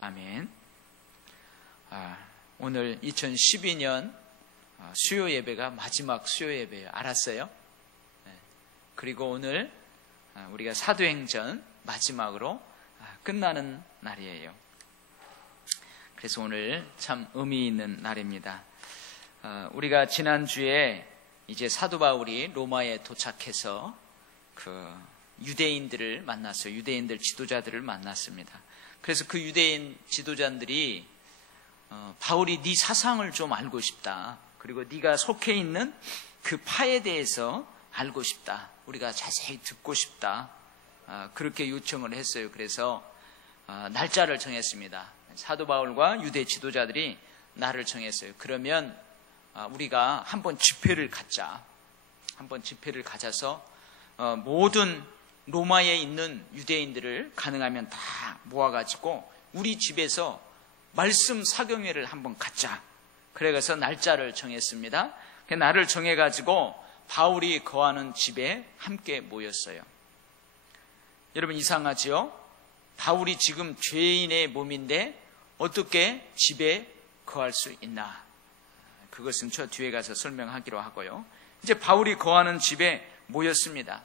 아멘. 오늘 2012년 수요 예배가 마지막 수요 예배예요. 알았어요? 그리고 오늘 우리가 사도행전 마지막으로 끝나는 날이에요. 그래서 오늘 참 의미 있는 날입니다. 우리가 지난주에 이제 사도 바울이 로마에 도착해서 그 유대인들을 만났어요. 유대인들 지도자들을 만났습니다. 그래서 그 유대인 지도자들이 바울이 네 사상을 좀 알고 싶다. 그리고 네가 속해 있는 그 파에 대해서 알고 싶다. 우리가 자세히 듣고 싶다. 그렇게 요청을 했어요. 그래서 날짜를 정했습니다. 사도 바울과 유대 지도자들이 날을 정했어요. 그러면 우리가 한번 집회를 갖자. 한번 집회를 가져서 모든 로마에 있는 유대인들을 가능하면 다 모아가지고 우리 집에서 말씀 사경회를 한번 갖자. 그래서 날짜를 정했습니다. 그 날을 정해가지고 바울이 거하는 집에 함께 모였어요. 여러분 이상하지요? 바울이 지금 죄인의 몸인데 어떻게 집에 거할 수 있나? 그것은 저 뒤에 가서 설명하기로 하고요. 이제 바울이 거하는 집에 모였습니다.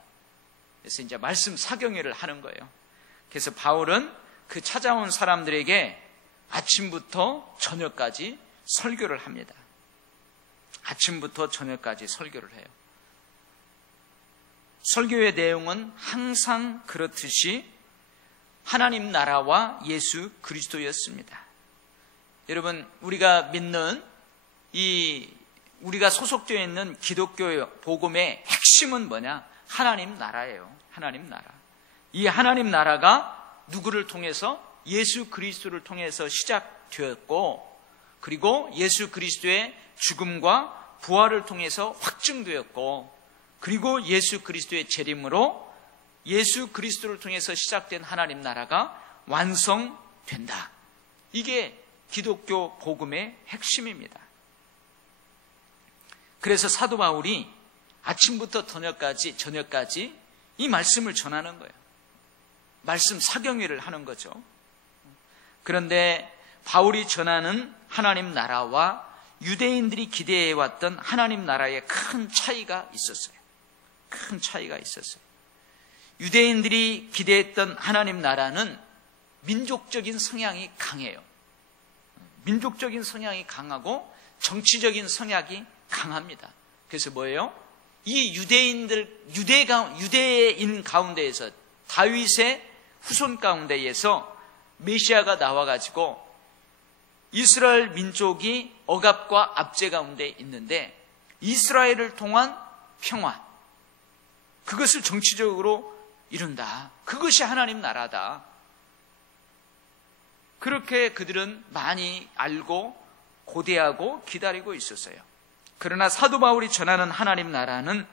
그래서 이제 말씀 사경회를 하는 거예요. 그래서 바울은 그 찾아온 사람들에게 아침부터 저녁까지 설교를 합니다. 아침부터 저녁까지 설교를 해요. 설교의 내용은 항상 그렇듯이 하나님 나라와 예수 그리스도였습니다. 여러분, 우리가 믿는 우리가 소속되어 있는 기독교 복음의 핵심은 뭐냐? 하나님 나라예요. 하나님 나라. 이 하나님 나라가 누구를 통해서? 예수 그리스도를 통해서 시작되었고, 그리고 예수 그리스도의 죽음과 부활을 통해서 확증되었고, 그리고 예수 그리스도의 재림으로 예수 그리스도를 통해서 시작된 하나님 나라가 완성된다. 이게 기독교 복음의 핵심입니다. 그래서 사도 바울이 아침부터 저녁까지 이 말씀을 전하는 거예요. 말씀 사경회를 하는 거죠. 그런데 바울이 전하는 하나님 나라와 유대인들이 기대해왔던 하나님 나라에 큰 차이가 있었어요. 큰 차이가 있었어요. 유대인들이 기대했던 하나님 나라는 민족적인 성향이 강해요. 민족적인 성향이 강하고 정치적인 성향이 강합니다. 그래서 뭐예요? 이 유대인 가운데에서 다윗의 후손 가운데에서 메시아가 나와가지고 이스라엘 민족이 억압과 압제 가운데 있는데 이스라엘을 통한 평화, 그것을 정치적으로 이룬다. 그것이 하나님 나라다. 그렇게 그들은 많이 알고 고대하고 기다리고 있었어요. 그러나 사도 바울이 전하는 하나님 나라는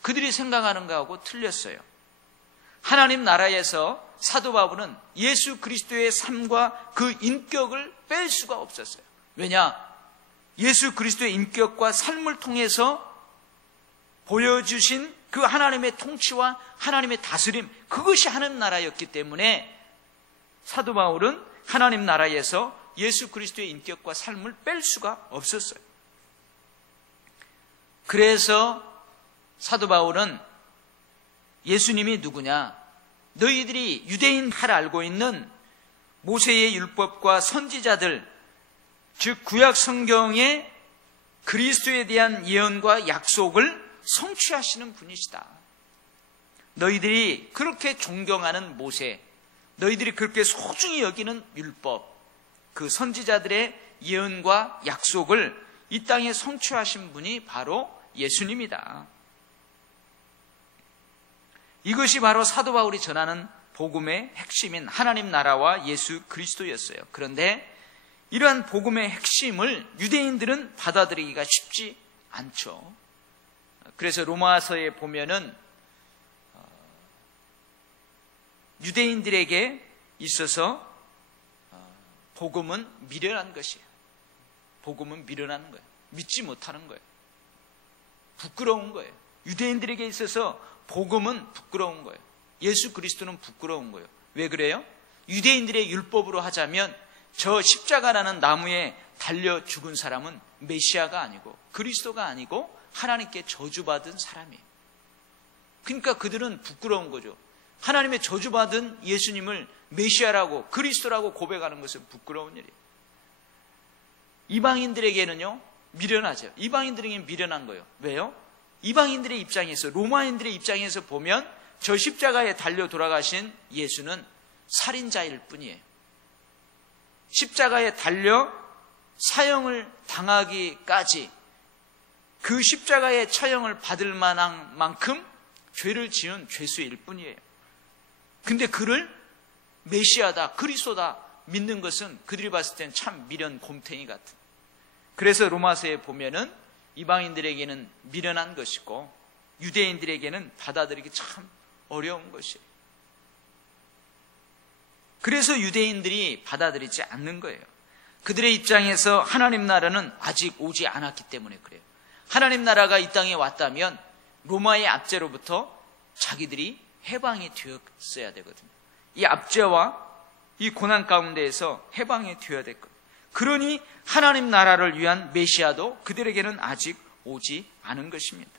그들이 생각하는 것하고 틀렸어요. 하나님 나라에서 사도 바울은 예수 그리스도의 삶과 그 인격을 뺄 수가 없었어요. 왜냐? 예수 그리스도의 인격과 삶을 통해서 보여주신 그 하나님의 통치와 하나님의 다스림, 그것이 하나님 나라였기 때문에 사도 바울은 하나님 나라에서 예수 그리스도의 인격과 삶을 뺄 수가 없었어요. 그래서 사도 바울은 예수님이 누구냐? 너희들이 유대인 잘 알고 있는 모세의 율법과 선지자들, 즉 구약 성경의 그리스도에 대한 예언과 약속을 성취하시는 분이시다. 너희들이 그렇게 존경하는 모세, 너희들이 그렇게 소중히 여기는 율법, 그 선지자들의 예언과 약속을 이 땅에 성취하신 분이 바로 예수님이다. 이것이 바로 사도 바울이 전하는 복음의 핵심인 하나님 나라와 예수 그리스도였어요. 그런데 이러한 복음의 핵심을 유대인들은 받아들이기가 쉽지 않죠. 그래서 로마서에 보면은 유대인들에게 있어서 복음은 미련한 것이에요. 복음은 미련한 거예요. 믿지 못하는 거예요. 부끄러운 거예요. 유대인들에게 있어서 복음은 부끄러운 거예요. 예수 그리스도는 부끄러운 거예요. 왜 그래요? 유대인들의 율법으로 하자면 저 십자가라는 나무에 달려 죽은 사람은 메시아가 아니고 그리스도가 아니고 하나님께 저주받은 사람이에요. 그러니까 그들은 부끄러운 거죠. 하나님의 저주받은 예수님을 메시아라고 그리스도라고 고백하는 것은 부끄러운 일이에요. 이방인들에게는요 미련하죠. 이방인들에게는 미련한 거예요. 왜요? 이방인들의 입장에서, 로마인들의 입장에서 보면 저 십자가에 달려 돌아가신 예수는 살인자일 뿐이에요. 십자가에 달려 사형을 당하기까지 그 십자가의 처형을 받을 만한 만큼 죄를 지은 죄수일 뿐이에요. 근데 그를 메시아다, 그리스도다 믿는 것은 그들이 봤을 땐 참 미련 곰탱이 같은. 그래서 로마서에 보면은 이방인들에게는 미련한 것이고 유대인들에게는 받아들이기 참 어려운 것이에요. 그래서 유대인들이 받아들이지 않는 거예요. 그들의 입장에서 하나님 나라는 아직 오지 않았기 때문에 그래요. 하나님 나라가 이 땅에 왔다면 로마의 압제로부터 자기들이 해방이 되었어야 되거든요. 이 압제와 이 고난 가운데에서 해방이 되어야 될 거예요. 그러니 하나님 나라를 위한 메시아도 그들에게는 아직 오지 않은 것입니다.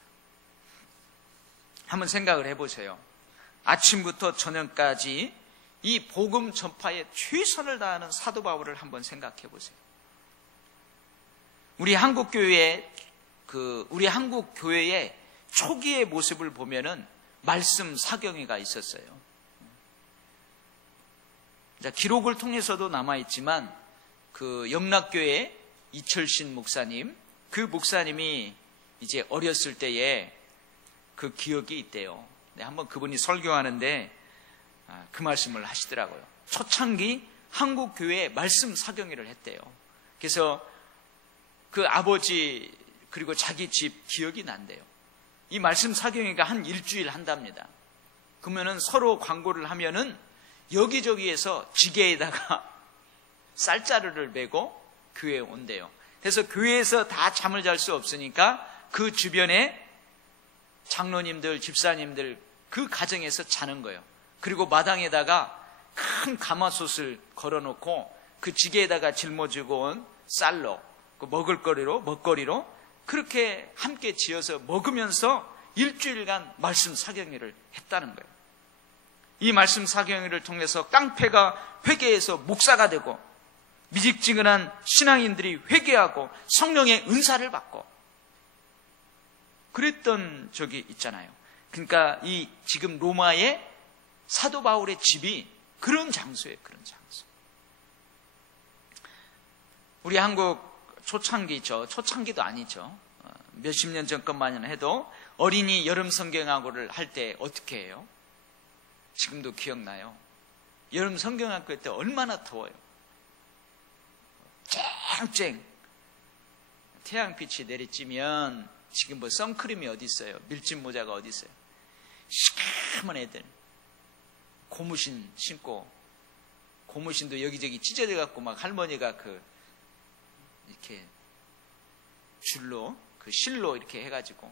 한번 생각을 해보세요. 아침부터 저녁까지 이 복음 전파에 최선을 다하는 사도 바울을 한번 생각해 보세요. 우리 한국 교회의 초기의 모습을 보면은 말씀 사경회가 있었어요. 기록을 통해서도 남아 있지만 그 영락교회 이철신 목사님, 그 목사님이 이제 어렸을 때에 그 기억이 있대요. 한번 그분이 설교하는데 그 말씀을 하시더라고요. 초창기 한국 교회에 말씀 사경회를 했대요. 그래서 그 아버지 그리고 자기 집 기억이 난대요. 이 말씀 사경회가 한 일주일 한답니다. 그러면은 서로 광고를 하면은 여기저기에서 지게에다가 쌀자루를 메고 교회에 온대요. 그래서 교회에서 다 잠을 잘 수 없으니까 그 주변에 장로님들, 집사님들 그 가정에서 자는 거예요. 그리고 마당에다가 큰 가마솥을 걸어놓고 그 지게에다가 짊어지고 온 쌀로 그 먹거리로 그렇게 함께 지어서 먹으면서 일주일간 말씀 사경회를 했다는 거예요. 이 말씀 사경회를 통해서 깡패가 회개해서 목사가 되고 미직지근한 신앙인들이 회개하고 성령의 은사를 받고 그랬던 적이 있잖아요. 그러니까 이 지금 로마의 사도 바울의 집이 그런 장소예요. 그런 장소. 우리 한국 초창기죠. 초창기도 아니죠. 몇십 년 전 것만 해도 어린이 여름 성경학교를 할 때 어떻게 해요? 지금도 기억나요. 여름 성경학교 때 얼마나 더워요. 쨍쨍 태양빛이 내리쬐면 지금 뭐 선크림이 어디 있어요? 밀짚 모자가 어디 있어요? 시커먼 애들 고무신 신고 고무신도 여기저기 찢어져 갖고 막 할머니가 이렇게 줄로 실로 이렇게 해가지고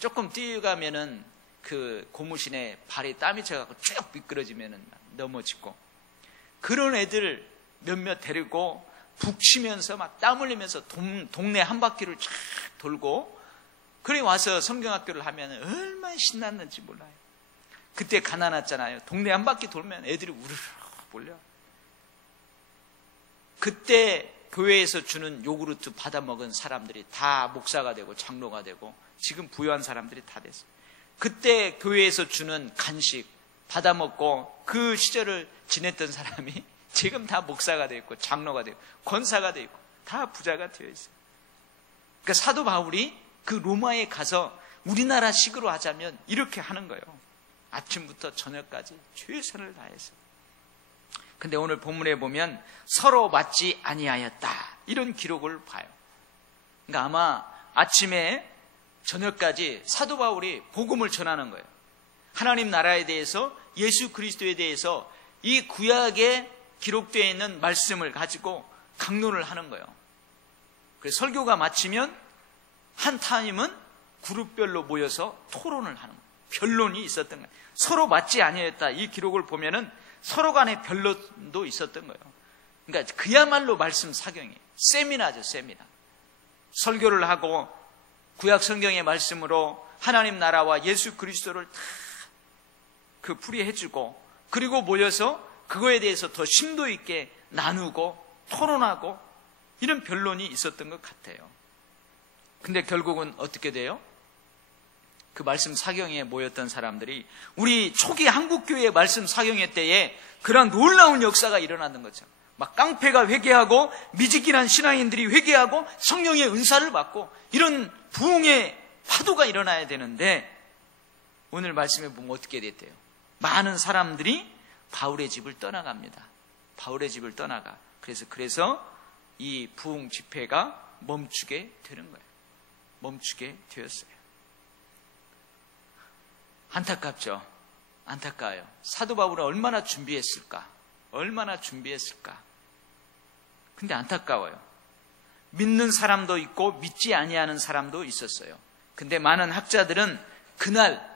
조금 뛰어가면은 그 고무신에 발이 땀이 쳐갖고 쭉 미끄러지면은 넘어지고 그런 애들 몇몇 데리고 북치면서 막 땀 흘리면서 동네 한 바퀴를 쫙 돌고 그래 와서 성경학교를 하면 얼마나 신났는지 몰라요. 그때 가난했잖아요. 동네 한 바퀴 돌면 애들이 우르르 몰려. 그때 교회에서 주는 요구르트 받아 먹은 사람들이 다 목사가 되고 장로가 되고 지금 부유한 사람들이 다 됐어요. 그때 교회에서 주는 간식 받아 먹고 그 시절을 지냈던 사람이 지금 다 목사가 되어 있고 장로가 되고 권사가 되어 있고 다 부자가 되어 있어요. 그러니까 사도 바울이 그 로마에 가서 우리나라 식으로 하자면 이렇게 하는 거예요. 아침부터 저녁까지 최선을 다해서. 근데 오늘 본문에 보면 서로 맞지 아니하였다 이런 기록을 봐요. 그러니까 아마 아침에 저녁까지 사도 바울이 복음을 전하는 거예요. 하나님 나라에 대해서 예수 그리스도에 대해서 이 구약에 기록되어 있는 말씀을 가지고 강론을 하는 거예요. 그래서 설교가 마치면 한 타임은 그룹별로 모여서 토론을 하는 거예요. 변론이 있었던 거예요. 서로 맞지 아니하였다 이 기록을 보면은 서로 간에 변론도 있었던 거예요. 그러니까 그야말로 말씀 사경이에요. 세미나죠, 세미나. 설교를 하고 구약 성경의 말씀으로 하나님 나라와 예수 그리스도를 다 그 풀이해주고, 그리고 모여서 그거에 대해서 더 심도 있게 나누고 토론하고 이런 변론이 있었던 것 같아요. 근데 결국은 어떻게 돼요? 그 말씀 사경회에 모였던 사람들이 우리 초기 한국교회 말씀 사경회 때에 그런 놀라운 역사가 일어나는 거죠. 막 깡패가 회개하고 미지근한 신앙인들이 회개하고 성령의 은사를 받고 이런 부흥의 파도가 일어나야 되는데, 오늘 말씀에 보면 어떻게 됐대요? 많은 사람들이 바울의 집을 떠나갑니다. 바울의 집을 떠나가. 그래서 이 부흥 집회가 멈추게 되는 거예요. 멈추게 되었어요. 안타깝죠? 안타까워요. 사도 바울은 얼마나 준비했을까? 얼마나 준비했을까? 근데 안타까워요. 믿는 사람도 있고 믿지 아니하는 사람도 있었어요. 근데 많은 학자들은 그날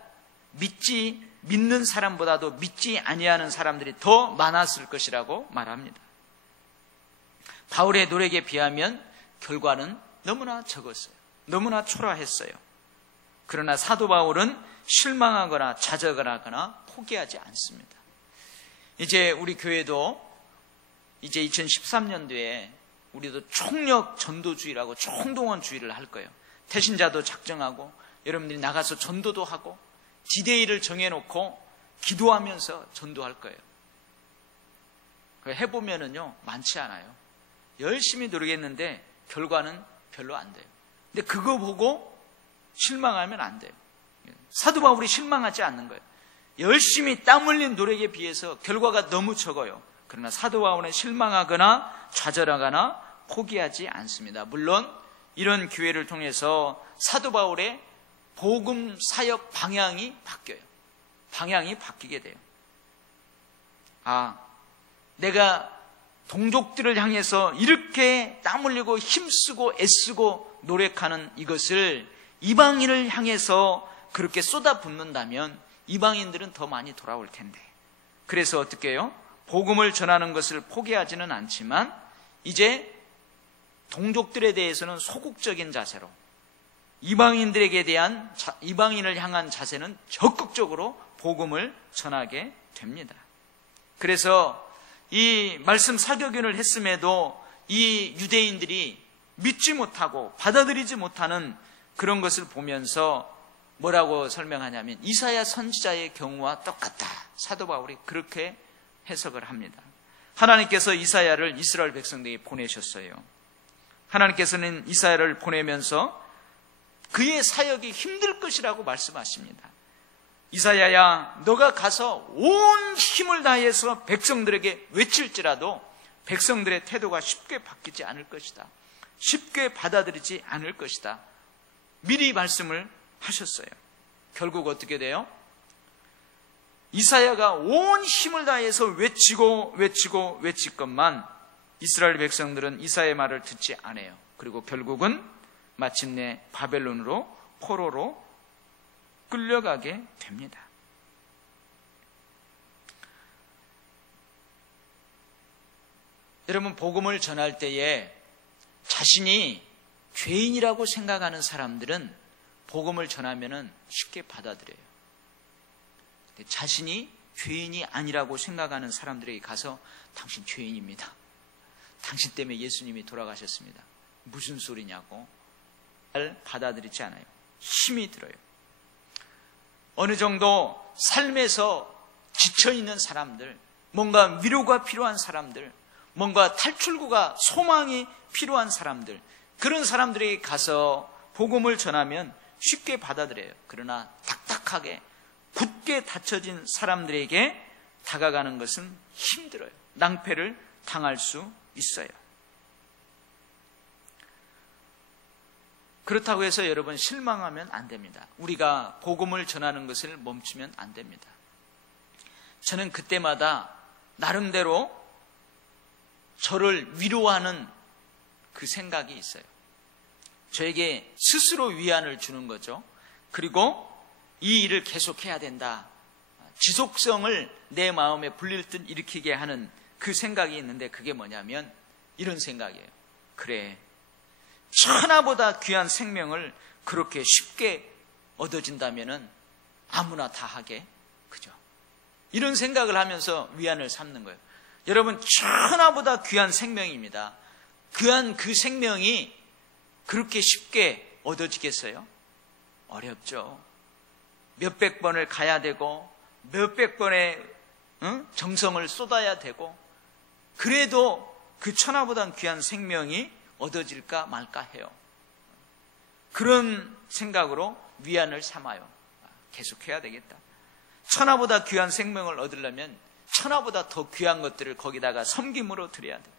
믿는 사람보다도 믿지 아니하는 사람들이 더 많았을 것이라고 말합니다. 바울의 노력에 비하면 결과는 너무나 적었어요. 너무나 초라했어요. 그러나 사도 바울은 실망하거나 좌절하거나 포기하지 않습니다. 이제 우리 교회도 이제 2013년도에 우리도 총력 전도주의라고 총동원주의를 할 거예요. 태신자도 작정하고 여러분들이 나가서 전도도 하고 디데이를 정해놓고 기도하면서 전도할 거예요. 해보면은요, 많지 않아요. 열심히 노력했는데 결과는 별로 안 돼요. 근데 그거 보고 실망하면 안 돼요. 사도 바울이 실망하지 않는 거예요. 열심히 땀 흘린 노력에 비해서 결과가 너무 적어요. 그러나 사도 바울은 실망하거나 좌절하거나 포기하지 않습니다. 물론 이런 기회를 통해서 사도 바울의 복음 사역 방향이 바뀌어요. 방향이 바뀌게 돼요. 내가 동족들을 향해서 이렇게 땀 흘리고 힘쓰고 애쓰고 노력하는 이것을 이방인을 향해서 그렇게 쏟아붓는다면 이방인들은 더 많이 돌아올 텐데, 그래서 어떻게 해요? 복음을 전하는 것을 포기하지는 않지만 이제 동족들에 대해서는 소극적인 자세로, 이방인들에게 대한 이방인을 향한 자세는 적극적으로 복음을 전하게 됩니다. 그래서 이 말씀 사교견을 했음에도 이 유대인들이 믿지 못하고 받아들이지 못하는 그런 것을 보면서 뭐라고 설명하냐면 이사야 선지자의 경우와 똑같다. 사도 바울이 그렇게 해석을 합니다. 하나님께서 이사야를 이스라엘 백성들에게 보내셨어요. 하나님께서는 이사야를 보내면서 그의 사역이 힘들 것이라고 말씀하십니다. 이사야야, 너가 가서 온 힘을 다해서 백성들에게 외칠지라도 백성들의 태도가 쉽게 바뀌지 않을 것이다. 쉽게 받아들이지 않을 것이다. 미리 말씀을 하셨어요. 결국 어떻게 돼요? 이사야가 온 힘을 다해서 외칠 것만 이스라엘 백성들은 이사야의 말을 듣지 않아요. 그리고 결국은 마침내 바벨론으로, 포로로 끌려가게 됩니다. 여러분, 복음을 전할 때에 자신이 죄인이라고 생각하는 사람들은 복음을 전하면 쉽게 받아들여요. 자신이 죄인이 아니라고 생각하는 사람들에게 가서 당신 죄인입니다. 당신 때문에 예수님이 돌아가셨습니다. 무슨 소리냐고 잘 받아들이지 않아요. 힘이 들어요. 어느 정도 삶에서 지쳐있는 사람들, 뭔가 위로가 필요한 사람들, 뭔가 탈출구가, 소망이 필요한 사람들, 그런 사람들에게 가서 복음을 전하면 쉽게 받아들여요. 그러나 딱딱하게 굳게 닫혀진 사람들에게 다가가는 것은 힘들어요. 낭패를 당할 수 있어요. 그렇다고 해서 여러분 실망하면 안 됩니다. 우리가 복음을 전하는 것을 멈추면 안 됩니다. 저는 그때마다 나름대로 저를 위로하는 그 생각이 있어요. 저에게 스스로 위안을 주는 거죠. 그리고 이 일을 계속해야 된다. 지속성을 내 마음에 불릴 듯 일으키게 하는 그 생각이 있는데 그게 뭐냐면 이런 생각이에요. 그래, 천하보다 귀한 생명을 그렇게 쉽게 얻어진다면은 아무나 다 하게, 그죠? 이런 생각을 하면서 위안을 삼는 거예요. 여러분, 천하보다 귀한 생명입니다. 귀한 그 생명이 그렇게 쉽게 얻어지겠어요? 어렵죠. 몇백 번을 가야 되고 몇백 번의 정성을 쏟아야 되고, 그래도 그 천하보다 귀한 생명이 얻어질까 말까 해요. 그런 생각으로 위안을 삼아요. 계속해야 되겠다. 천하보다 귀한 생명을 얻으려면 천하보다 더 귀한 것들을 거기다가 섬김으로 드려야 돼.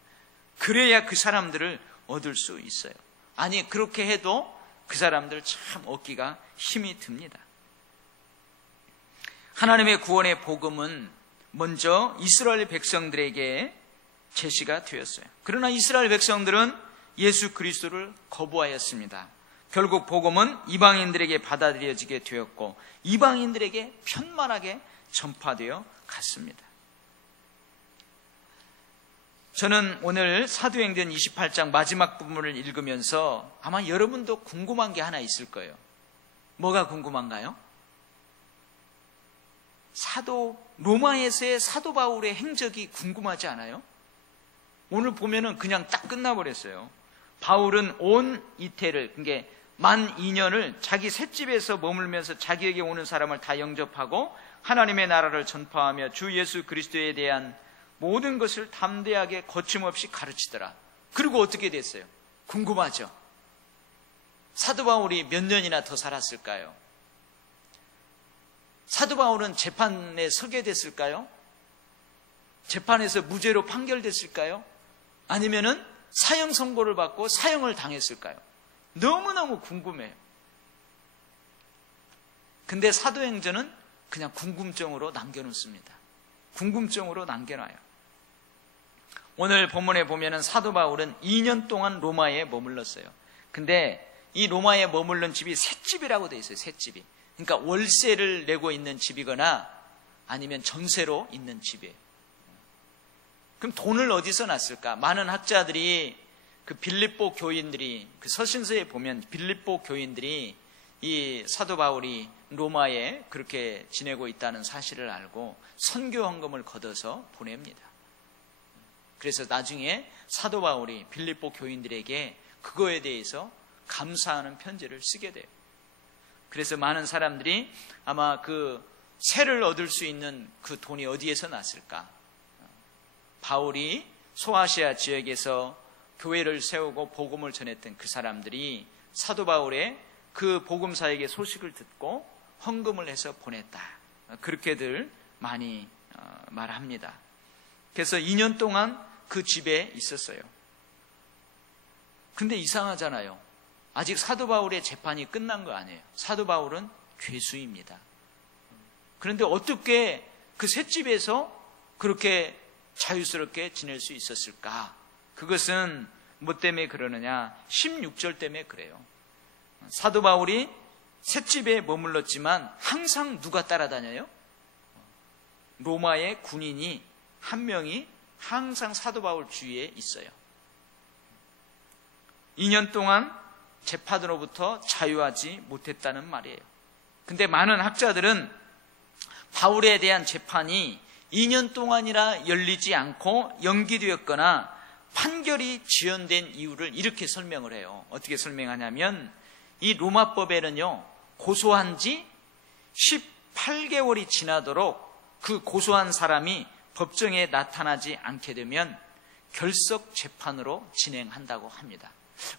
그래야 그 사람들을 얻을 수 있어요. 아니, 그렇게 해도 그 사람들 참 얻기가 힘이 듭니다. 하나님의 구원의 복음은 먼저 이스라엘 백성들에게 제시가 되었어요. 그러나 이스라엘 백성들은 예수 그리스도를 거부하였습니다. 결국 복음은 이방인들에게 받아들여지게 되었고 이방인들에게 편만하게 전파되어 갔습니다. 저는 오늘 사도행전 28장 마지막 부분을 읽으면서 아마 여러분도 궁금한 게 하나 있을 거예요. 뭐가 궁금한가요? 로마에서의 사도 바울의 행적이 궁금하지 않아요? 오늘 보면은 그냥 딱 끝나버렸어요. 바울은 온 이태를, 그러니까 만 2년을 자기 셋집에서 머물면서 자기에게 오는 사람을 다 영접하고 하나님의 나라를 전파하며 주 예수 그리스도에 대한 모든 것을 담대하게 거침없이 가르치더라. 그리고 어떻게 됐어요? 궁금하죠? 사도 바울이 몇 년이나 더 살았을까요? 사도 바울은 재판에 서게 됐을까요? 재판에서 무죄로 판결됐을까요? 아니면은 사형 선고를 받고 사형을 당했을까요? 너무너무 궁금해요. 근데 사도행전은 그냥 궁금증으로 남겨놓습니다. 궁금증으로 남겨놔요. 오늘 본문에 보면은 사도 바울은 2년 동안 로마에 머물렀어요. 근데 이 로마에 머물른 집이 셋집이라고 돼 있어요. 셋집이. 그러니까 월세를 내고 있는 집이거나 아니면 전세로 있는 집이에요. 그럼 돈을 어디서 났을까? 많은 학자들이 그 빌립보 교인들이, 그 서신서에 보면 빌립보 교인들이 이 사도 바울이 로마에 그렇게 지내고 있다는 사실을 알고 선교 헌금을 걷어서 보냅니다. 그래서 나중에 사도 바울이 빌립보 교인들에게 그거에 대해서 감사하는 편지를 쓰게 돼요. 그래서 많은 사람들이 아마 그 세를 얻을 수 있는 그 돈이 어디에서 났을까? 바울이 소아시아 지역에서 교회를 세우고 복음을 전했던 그 사람들이 사도 바울의 그 복음사에게 소식을 듣고 헌금을 해서 보냈다. 그렇게들 많이 말합니다. 그래서 2년 동안 그 집에 있었어요. 근데 이상하잖아요. 아직 사도 바울의 재판이 끝난 거 아니에요. 사도 바울은 죄수입니다. 그런데 어떻게 그 셋집에서 그렇게 자유스럽게 지낼 수 있었을까? 그것은 뭐 때문에 그러느냐? 16절 때문에 그래요. 사도 바울이 셋집에 머물렀지만 항상 누가 따라다녀요? 로마의 군인이 한 명이 항상 사도 바울 주위에 있어요. 2년 동안 재판으로부터 자유하지 못했다는 말이에요. 근데 많은 학자들은 바울에 대한 재판이 2년 동안이나 열리지 않고 연기되었거나 판결이 지연된 이유를 이렇게 설명을 해요. 어떻게 설명하냐면 이 로마법에는요, 고소한 지 18개월이 지나도록 그 고소한 사람이 법정에 나타나지 않게 되면 결석 재판으로 진행한다고 합니다.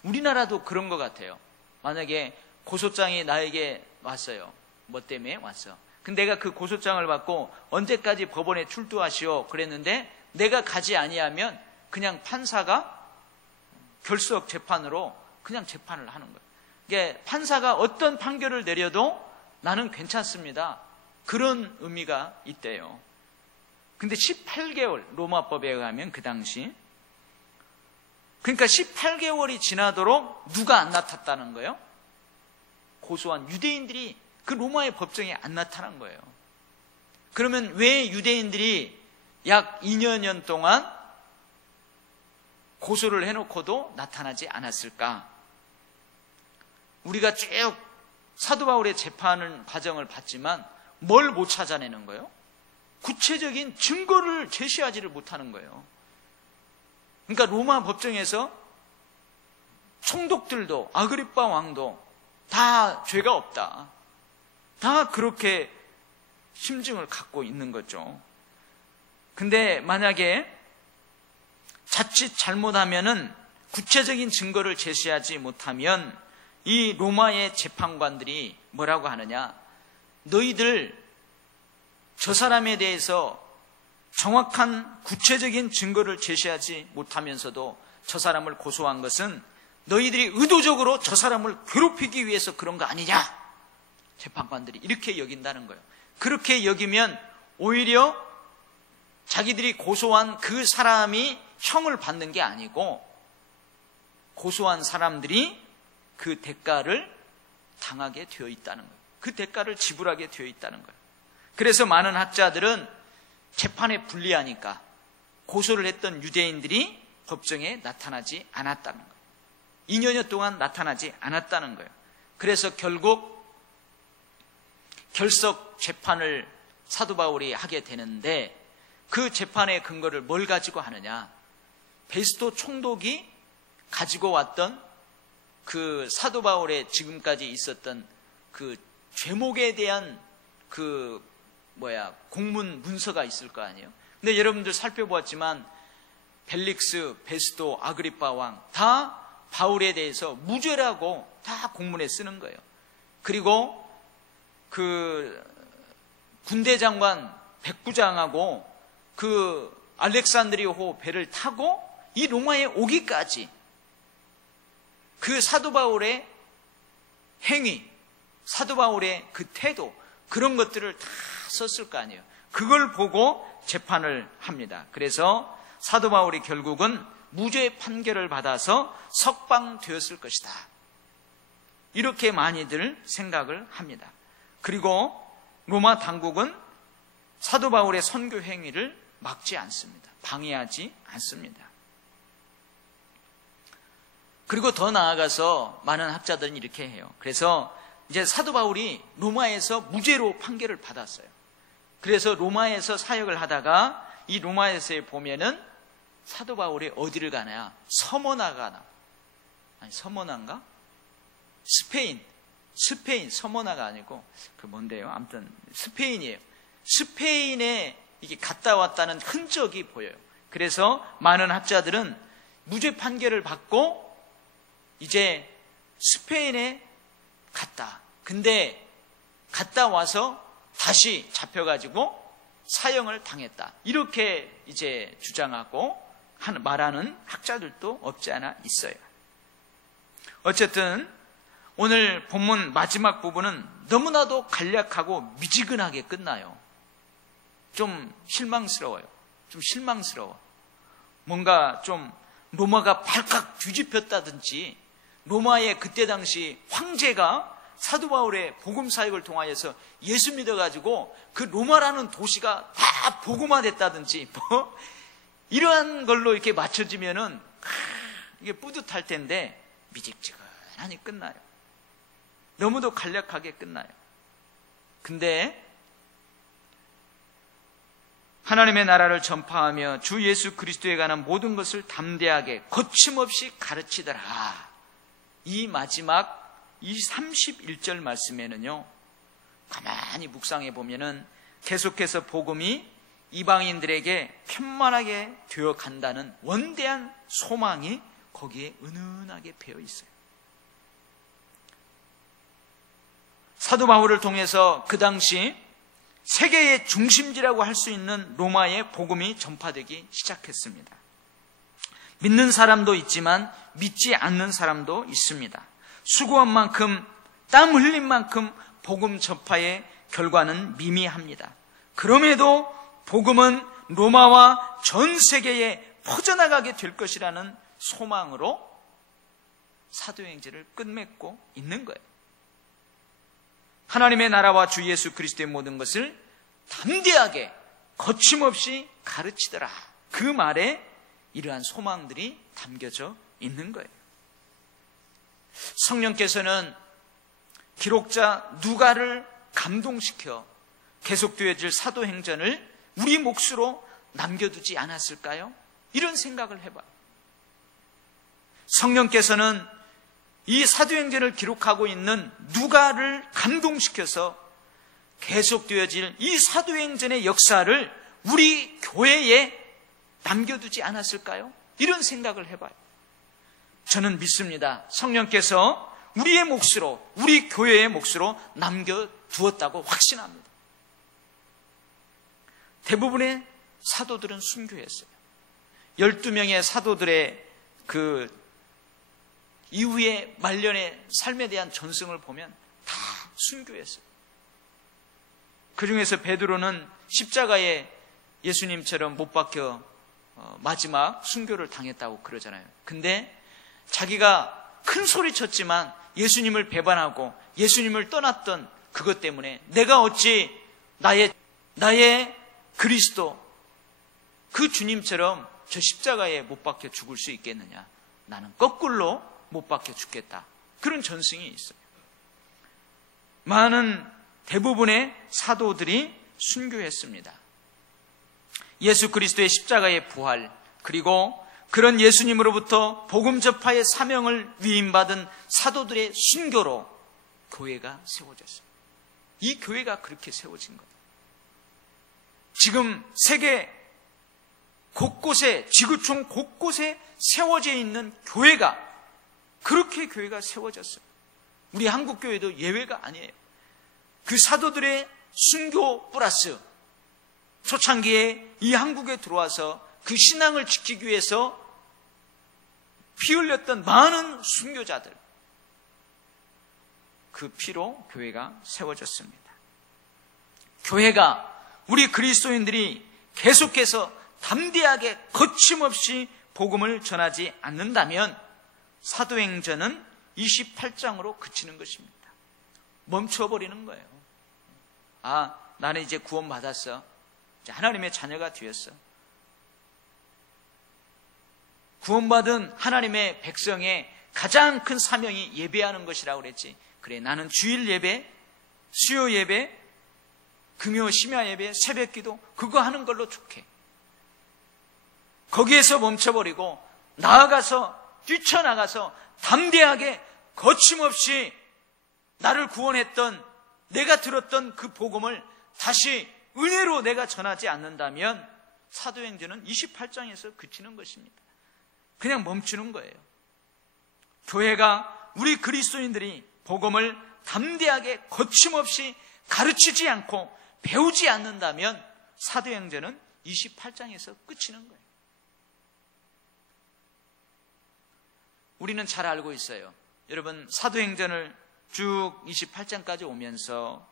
우리나라도 그런 것 같아요. 만약에 고소장이 나에게 왔어요. 뭐 때문에 왔어? 근데 내가 그 고소장을 받고 언제까지 법원에 출두하시오 그랬는데 내가 가지 아니하면 그냥 판사가 결석 재판으로 그냥 재판을 하는 거예요. 이게 판사가 어떤 판결을 내려도 나는 괜찮습니다. 그런 의미가 있대요. 근데 18개월 로마법에 의하면 그 당시, 그러니까 18개월이 지나도록 누가 안 나탔다는 거예요? 고소한 유대인들이 그 로마의 법정에 안 나타난 거예요. 그러면 왜 유대인들이 약 2년 동안 고소를 해놓고도 나타나지 않았을까? 우리가 쭉 사도 바울의 재판 과정을 봤지만 뭘 못 찾아내는 거예요? 구체적인 증거를 제시하지를 못하는 거예요. 그러니까 로마 법정에서 총독들도 아그리빠 왕도 다 죄가 없다, 다 그렇게 심증을 갖고 있는 거죠. 근데 만약에 자칫 잘못하면은 구체적인 증거를 제시하지 못하면 이 로마의 재판관들이 뭐라고 하느냐, 너희들 저 사람에 대해서 정확한 구체적인 증거를 제시하지 못하면서도 저 사람을 고소한 것은 너희들이 의도적으로 저 사람을 괴롭히기 위해서 그런 거 아니냐? 재판관들이 이렇게 여긴다는 거예요. 그렇게 여기면 오히려 자기들이 고소한 그 사람이 형을 받는 게 아니고 고소한 사람들이 그 대가를 당하게 되어 있다는 거예요. 그 대가를 지불하게 되어 있다는 거예요. 그래서 많은 학자들은 재판에 불리하니까 고소를 했던 유대인들이 법정에 나타나지 않았다는 거예요. 2년여 동안 나타나지 않았다는 거예요. 그래서 결국 결석 재판을 사도 바울이 하게 되는데 그 재판의 근거를 뭘 가지고 하느냐, 베스토 총독이 가지고 왔던 그 사도 바울의 지금까지 있었던 그 죄목에 대한 그 공문 문서가 있을 거 아니에요. 근데 여러분들 살펴보았지만 벨릭스, 베스토, 아그리빠 왕 다 바울에 대해서 무죄라고 다 공문에 쓰는 거예요. 그리고 그 군대 장관 백부장하고 그 알렉산드리아호 배를 타고 이 로마에 오기까지 그 사도 바울의 행위, 사도 바울의 그 태도, 그런 것들을 다 썼을 거 아니에요. 그걸 보고 재판을 합니다. 그래서 사도 바울이 결국은 무죄 판결을 받아서 석방되었을 것이다, 이렇게 많이들 생각을 합니다. 그리고 로마 당국은 사도 바울의 선교 행위를 막지 않습니다. 방해하지 않습니다. 그리고 더 나아가서 많은 학자들은 이렇게 해요. 그래서 이제 사도 바울이 로마에서 무죄로 판결을 받았어요. 그래서 로마에서 사역을 하다가 이 로마에서 보면은 사도 바울이 어디를 가냐? 서머나 가나? 아니, 서머나인가? 스페인, 서머나가 아니고 그 뭔데요? 아무튼 스페인이에요. 스페인에 이게 갔다 왔다는 흔적이 보여요. 그래서 많은 학자들은 무죄 판결을 받고 이제 스페인에 갔다. 근데 갔다 와서 다시 잡혀가지고 사형을 당했다, 이렇게 이제 주장하고 말하는 학자들도 없지 않아 있어요. 어쨌든 오늘 본문 마지막 부분은 너무나도 간략하고 미지근하게 끝나요. 좀 실망스러워요. 좀 실망스러워. 뭔가 좀 로마가 발칵 뒤집혔다든지, 로마의 그때 당시 황제가 사도 바울의 복음 사역을 통하여서 예수 믿어가지고 그 로마라는 도시가 다 복음화됐다든지, 이러한 걸로 이렇게 맞춰지면은 이게 뿌듯할 텐데 미직지근하니 끝나요. 너무도 간략하게 끝나요. 근데 하나님의 나라를 전파하며 주 예수 그리스도에 관한 모든 것을 담대하게 거침없이 가르치더라, 이 마지막 이 31절 말씀에는요, 가만히 묵상해 보면은 계속해서 복음이 이방인들에게 편만하게 되어 간다는 원대한 소망이 거기에 은은하게 배어 있어요. 사도 바울을 통해서 그 당시 세계의 중심지라고 할 수 있는 로마의 복음이 전파되기 시작했습니다. 믿는 사람도 있지만 믿지 않는 사람도 있습니다. 수고한 만큼, 땀 흘린 만큼 복음 전파의 결과는 미미합니다. 그럼에도 복음은 로마와 전 세계에 퍼져나가게 될 것이라는 소망으로 사도행전을 끝맺고 있는 거예요. 하나님의 나라와 주 예수 그리스도의 모든 것을 담대하게 거침없이 가르치더라. 그 말에 이러한 소망들이 담겨져 있는 거예요. 성령께서는 기록자 누가를 감동시켜 계속되어질 사도행전을 우리 몫으로 남겨두지 않았을까요? 이런 생각을 해봐요. 성령께서는 이 사도행전을 기록하고 있는 누가를 감동시켜서 계속되어질 이 사도행전의 역사를 우리 교회에 남겨두지 않았을까요? 이런 생각을 해봐요. 저는 믿습니다. 성령께서 우리의 몫으로, 우리 교회의 몫으로 남겨두었다고 확신합니다. 대부분의 사도들은 순교했어요. 12명의 사도들의 그 이후의 말년의 삶에 대한 전승을 보면 다 순교했어요. 그 중에서 베드로는 십자가에 예수님처럼 못 박혀 마지막 순교를 당했다고 그러잖아요. 근데 자기가 큰 소리 쳤지만 예수님을 배반하고 예수님을 떠났던 그것 때문에 내가 어찌 나의 그리스도 그 주님처럼 저 십자가에 못 박혀 죽을 수 있겠느냐. 나는 거꾸로 못 박혀 죽겠다. 그런 전승이 있어요. 많은 대부분의 사도들이 순교했습니다. 예수 그리스도의 십자가의 부활, 그리고 그런 예수님으로부터 복음 전파의 사명을 위임받은 사도들의 순교로 교회가 세워졌어요. 이 교회가 그렇게 세워진 거예요. 지금 세계 곳곳에, 지구촌 곳곳에 세워져 있는 교회가, 그렇게 교회가 세워졌어요. 우리 한국교회도 예외가 아니에요. 그 사도들의 순교 플러스 초창기에 이 한국에 들어와서 그 신앙을 지키기 위해서 피 흘렸던 많은 순교자들, 그 피로 교회가 세워졌습니다. 교회가, 우리 그리스도인들이 계속해서 담대하게 거침없이 복음을 전하지 않는다면 사도행전은 28장으로 그치는 것입니다. 멈춰버리는 거예요. 아, 나는 이제 구원받았어. 이제 하나님의 자녀가 되었어. 구원받은 하나님의 백성의 가장 큰 사명이 예배하는 것이라고 그랬지. 그래, 나는 주일 예배, 수요 예배, 금요 심야 예배, 새벽 기도, 그거 하는 걸로 족해. 거기에서 멈춰버리고 나아가서, 뛰쳐나가서 담대하게 거침없이 나를 구원했던, 내가 들었던 그 복음을 다시 은혜로 내가 전하지 않는다면 사도행전은 28장에서 그치는 것입니다. 그냥 멈추는 거예요. 교회가, 우리 그리스도인들이 복음을 담대하게 거침없이 가르치지 않고 배우지 않는다면 사도행전은 28장에서 끝이는 거예요. 우리는 잘 알고 있어요. 여러분, 사도행전을 쭉 28장까지 오면서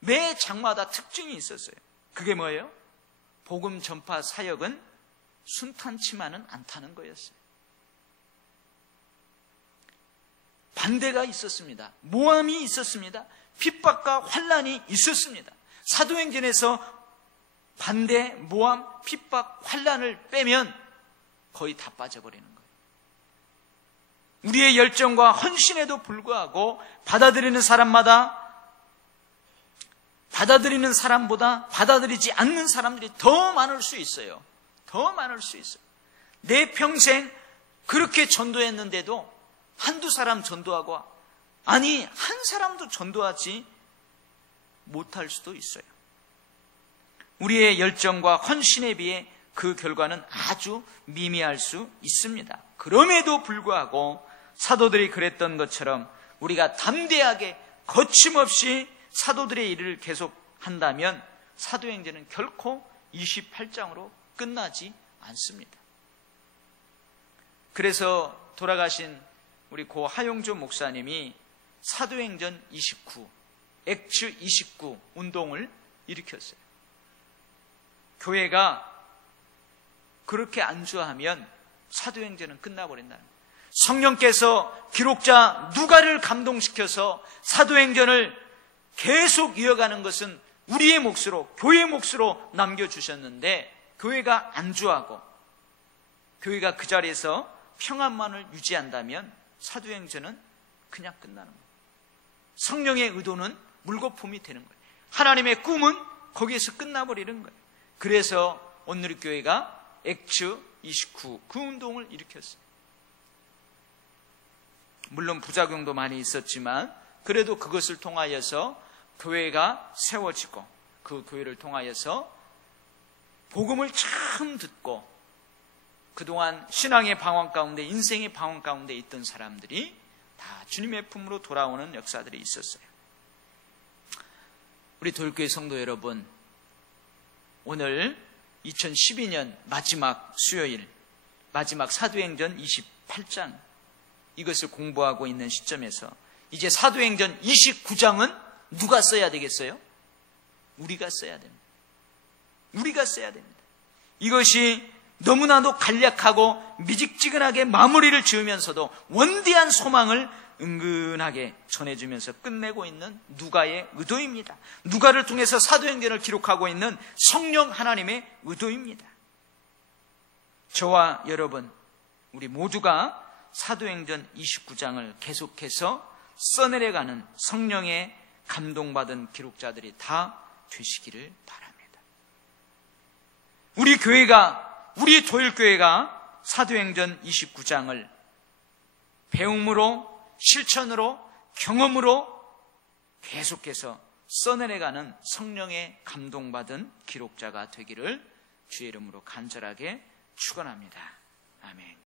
매 장마다 특징이 있었어요. 그게 뭐예요? 복음 전파 사역은 순탄치만은 않다는 거였어요. 반대가 있었습니다. 모함이 있었습니다. 핍박과 환난이 있었습니다. 사도행전에서 반대, 모함, 핍박, 환난을 빼면 거의 다 빠져버리는 거예요. 우리의 열정과 헌신에도 불구하고 받아들이는 사람보다 받아들이지 않는 사람들이 더 많을 수 있어요. 더 많을 수 있어요. 내 평생 그렇게 전도했는데도 한두 사람 전도하고, 아니 한 사람도 전도하지 못할 수도 있어요. 우리의 열정과 헌신에 비해 그 결과는 아주 미미할 수 있습니다. 그럼에도 불구하고 사도들이 그랬던 것처럼 우리가 담대하게 거침없이 사도들의 일을 계속한다면 사도행전은 결코 28장으로 끝나지 않습니다. 그래서 돌아가신 우리 고 하용조 목사님이 사도행전 29, 액츠 29 운동을 일으켰어요. 교회가 그렇게 안주하면 사도행전은 끝나버린다는 거예요. 성령께서 기록자 누가를 감동시켜서 사도행전을 계속 이어가는 것은 우리의 몫으로, 교회의 몫으로 남겨주셨는데 교회가 안주하고 교회가 그 자리에서 평안만을 유지한다면 사도행전은 그냥 끝나는 거예요. 성령의 의도는 물거품이 되는 거예요. 하나님의 꿈은 거기에서 끝나버리는 거예요. 그래서 온누리교회가 액츠 29 그 운동을 일으켰어요. 물론 부작용도 많이 있었지만 그래도 그것을 통하여서 교회가 세워지고 그 교회를 통하여서 복음을 참 듣고 그동안 신앙의 방황 가운데, 인생의 방황 가운데 있던 사람들이 다 주님의 품으로 돌아오는 역사들이 있었어요. 우리 도일교회 성도 여러분, 오늘 2012년 마지막 수요일, 마지막 사도행전 28장 이것을 공부하고 있는 시점에서 이제 사도행전 29장은 누가 써야 되겠어요? 우리가 써야 됩니다. 우리가 써야 됩니다. 이것이 너무나도 간략하고 미직지근하게 마무리를 지으면서도 원대한 소망을 은근하게 전해주면서 끝내고 있는 누가의 의도입니다. 누가를 통해서 사도행전을 기록하고 있는 성령 하나님의 의도입니다. 저와 여러분, 우리 모두가 사도행전 29장을 계속해서 써내려가는 성령의 감동받은 기록자들이 다 되시기를 바랍니다. 우리 교회가, 우리 도일교회가 사도행전 29장을 배움으로, 실천으로, 경험으로 계속해서 써내려가는 성령의 감동받은 기록자가 되기를 주의 이름으로 간절하게 축원합니다. 아멘.